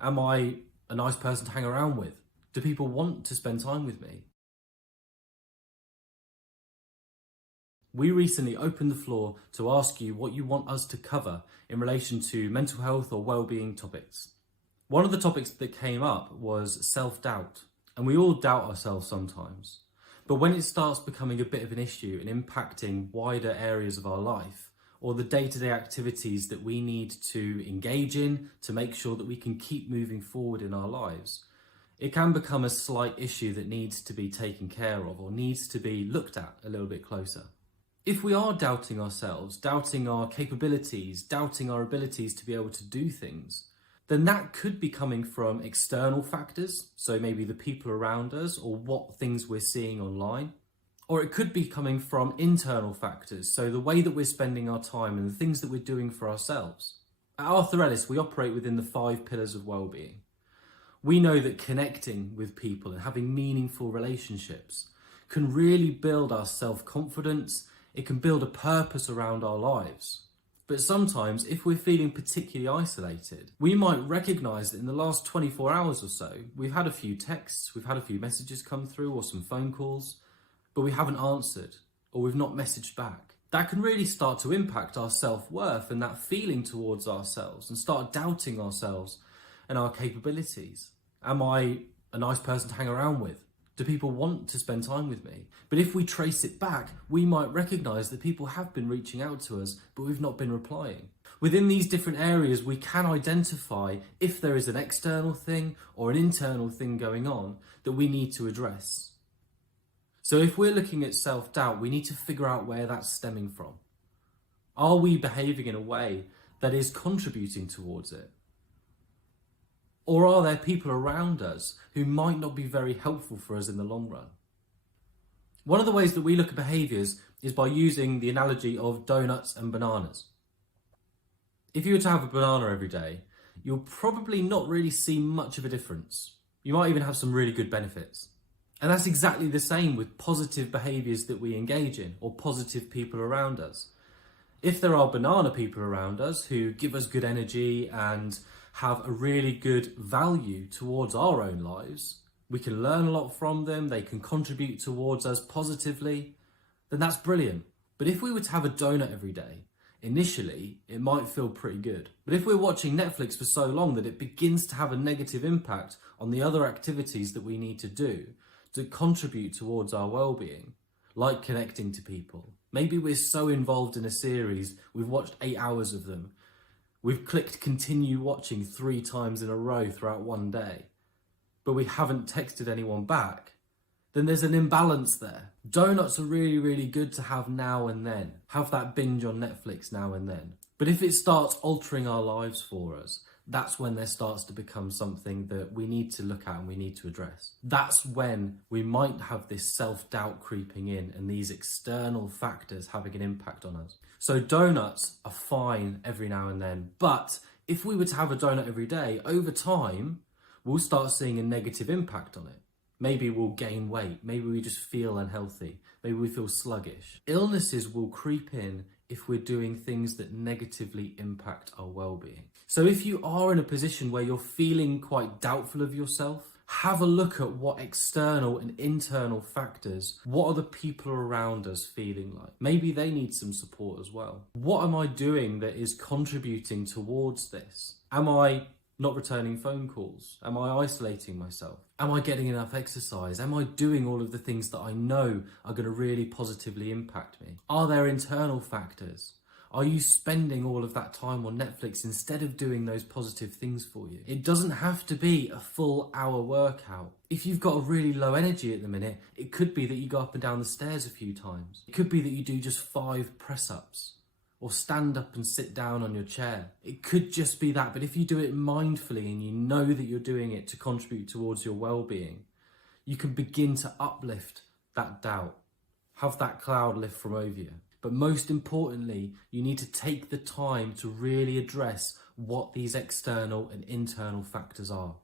Am I a nice person to hang around with? Do people want to spend time with me? We recently opened the floor to ask you what you want us to cover in relation to mental health or well-being topics. One of the topics that came up was self-doubt, and we all doubt ourselves sometimes. But when it starts becoming a bit of an issue and impacting wider areas of our life, or the day-to-day activities that we need to engage in to make sure that we can keep moving forward in our lives, it can become a slight issue that needs to be taken care of or needs to be looked at a little bit closer. If we are doubting ourselves, doubting our capabilities, doubting our abilities to be able to do things, then that could be coming from external factors, so maybe the people around us or what things we're seeing online. Or it could be coming from internal factors, so the way that we're spending our time and the things that we're doing for ourselves. At Arthur Ellis, we operate within the 5 pillars of well-being. We know that connecting with people and having meaningful relationships can really build our self-confidence. It can build a purpose around our lives. But sometimes, if we're feeling particularly isolated, we might recognise that in the last 24 hours or so, we've had a few texts, we've had a few messages come through or some phone calls, but we haven't answered or we've not messaged back. That can really start to impact our self-worth and that feeling towards ourselves and start doubting ourselves and our capabilities. Am I a nice person to hang around with? Do people want to spend time with me? But if we trace it back, we might recognise that people have been reaching out to us, but we've not been replying. Within these different areas, we can identify if there is an external thing or an internal thing going on that we need to address. So if we're looking at self-doubt, we need to figure out where that's stemming from. Are we behaving in a way that is contributing towards it? Or are there people around us who might not be very helpful for us in the long run? One of the ways that we look at behaviours is by using the analogy of donuts and bananas. If you were to have a banana every day, you'll probably not really see much of a difference. You might even have some really good benefits. And that's exactly the same with positive behaviours that we engage in or positive people around us. If there are banana people around us who give us good energy and have a really good value towards our own lives, we can learn a lot from them, they can contribute towards us positively, then that's brilliant. But if we were to have a donut every day, initially it might feel pretty good. But if we're watching Netflix for so long that it begins to have a negative impact on the other activities that we need to do to contribute towards our well-being, like connecting to people. Maybe we're so involved in a series, we've watched 8 hours of them, we've clicked continue watching 3 times in a row throughout one day, but we haven't texted anyone back, then there's an imbalance there. Donuts are really, really good to have now and then. Have that binge on Netflix now and then. But if it starts altering our lives for us, that's when there starts to become something that we need to look at and we need to address. That's when we might have this self-doubt creeping in and these external factors having an impact on us. So donuts are fine every now and then, but if we were to have a donut every day, over time, we'll start seeing a negative impact on it. Maybe we'll gain weight, maybe we just feel unhealthy, maybe we feel sluggish. Illnesses will creep in if we're doing things that negatively impact our well-being. So if you are in a position where you're feeling quite doubtful of yourself, have a look at what external and internal factors, what are the people around us feeling like? Maybe they need some support as well. What am I doing that is contributing towards this? Am I not returning phone calls? Am I isolating myself? Am I getting enough exercise? Am I doing all of the things that I know are going to really positively impact me? Are there internal factors? Are you spending all of that time on Netflix instead of doing those positive things for you? It doesn't have to be a full hour workout. If you've got a really low energy at the minute, it could be that you go up and down the stairs a few times. It could be that you do just 5 press-ups or stand up and sit down on your chair. It could just be that, but if you do it mindfully and you know that you're doing it to contribute towards your well-being, you can begin to uplift that doubt, have that cloud lift from over you. But most importantly, you need to take the time to really address what these external and internal factors are.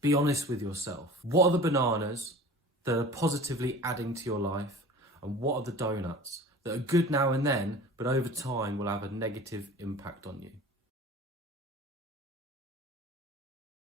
Be honest with yourself. What are the bananas that are positively adding to your life? And what are the donuts that are good now and then, but over time will have a negative impact on you?